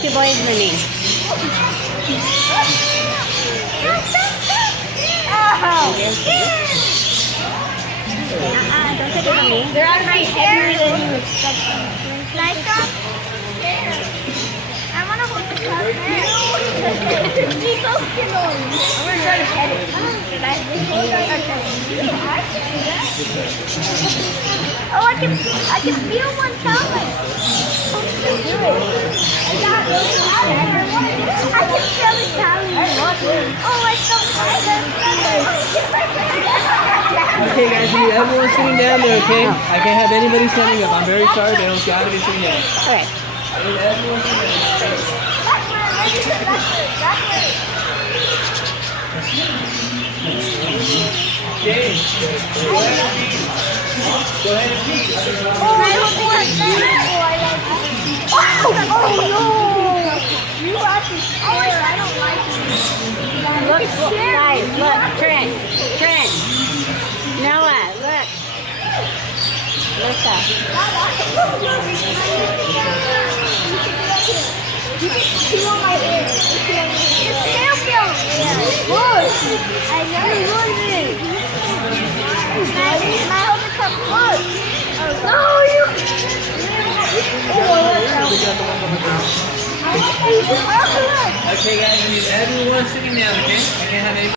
Two boys running. Don't take it from me. They're actually heavier than you expect them. Like that? I want to hold the cup there. We both can hold it. I'm going to try to pet it. Should I hold it? Oh, I can feel one coming. I can feel it coming. Oh, I felt Okay, guys, everyone's sitting down there, okay? I can't have anybody standing up. I'm very sorry, but it's got to be sitting down. Okay. Everyone's sitting down. James, go ahead and eat. Go ahead and eat. Oh no! You actually scared. I don't like it. Look, guys, look. Trent. Noah, look. Lisa. You can feel my ear. Your hair feels good. I never would. My other cup good. No, you. Okay, guys, I need everyone sitting down, okay? I can't have any.